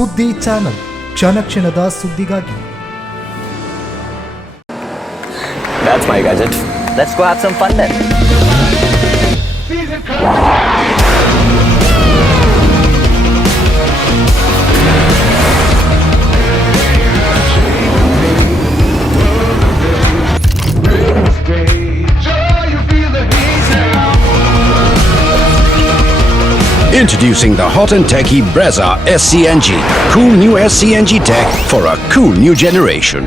ಸುದ್ದಿ ಚಾನಲ್, ಕ್ಷಣ ಕ್ಷಣದ ಸುದ್ದಿಗಾಗಿ. That's my gadget. Let's go have some fun then. Introducing the hot and techy Brezza SCNG. Cool new SCNG tech for a cool new generation.